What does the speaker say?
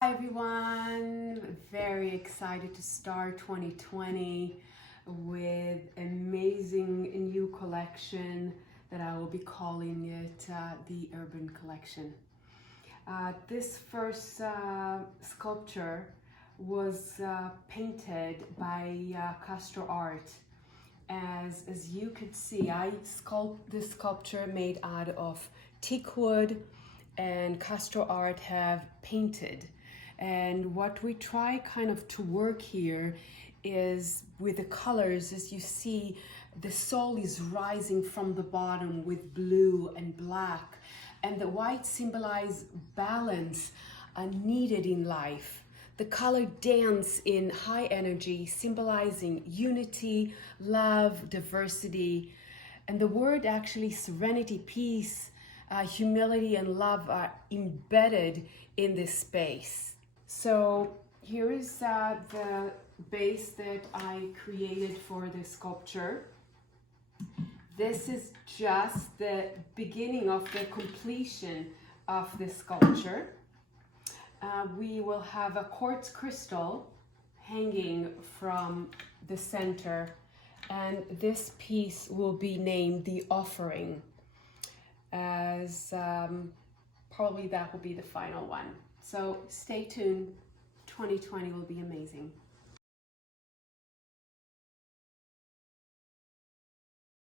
Hi everyone, very excited to start 2020 with amazing new collection that I will be calling it the Urban Collection. This first sculpture was painted by Castro Art. As you could see, I sculpted this sculpture made out of teak wood and Castro Art have painted. And what we try kind of to work here is with the colors. As you see, the soul is rising from the bottom with blue and black, and the white symbolize balance needed in life. The color dance in high energy, symbolizing unity, love, diversity. And the word actually serenity, peace, humility, and love are embedded in this space. So here is the base that I created for the sculpture. This is just the beginning of the completion of the sculpture. We will have a quartz crystal hanging from the center, and this piece will be named the offering, as probably that will be the final one. So stay tuned, 2020 will be amazing.